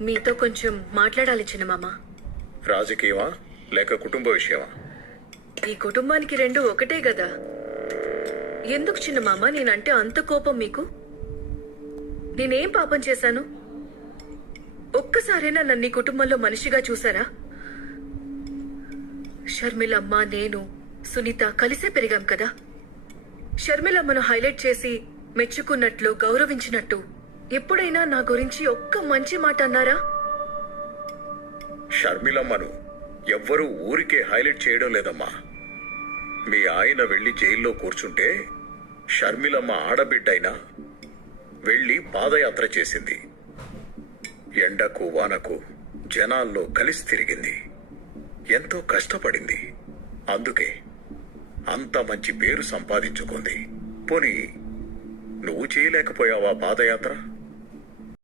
మీతో కొంచెం మాట్లాడాలి చిన్నమామ. రాజకీయమా లేక కుటుంబ విషయమా? ఈ కుటుంబానికి రెండు ఒకటే గదా. ఎందుకు చిన్నమామ నేనంటే అంత కోపం మీకు? నేనేం పాపం చేశాను? ఒక్కసారైనా నన్ను ఈ కుటుంబంలో మనిషిగా చూసారా? షర్మిలమ్మ, నేను, సునీత కలిసే పెరిగాం కదా. షర్మిలమ్మను హైలైట్ చేసి మెచ్చుకున్నట్లు, గౌరవించినట్టు ఎప్పుడైనా నా గురించి ఒక్క మంచి మాట అన్నారా? షర్మిలమ్మను ఎవ్వరూ ఊరికే హైలైట్ చేయడం లేదమ్మా. మీ ఆయన వెళ్లి జైల్లో కూర్చుంటే షర్మిలమ్మ ఆడబిడ్డైనా వెళ్లి పాదయాత్ర చేసింది. ఎండకు వానకు జనాల్లో కలిసి తిరిగింది. ఎంతో కష్టపడింది. అందుకే అంత మంచి పేరు సంపాదించుకుంది. పోనీ నువ్వు చేయలేకపోయావా పాదయాత్ర?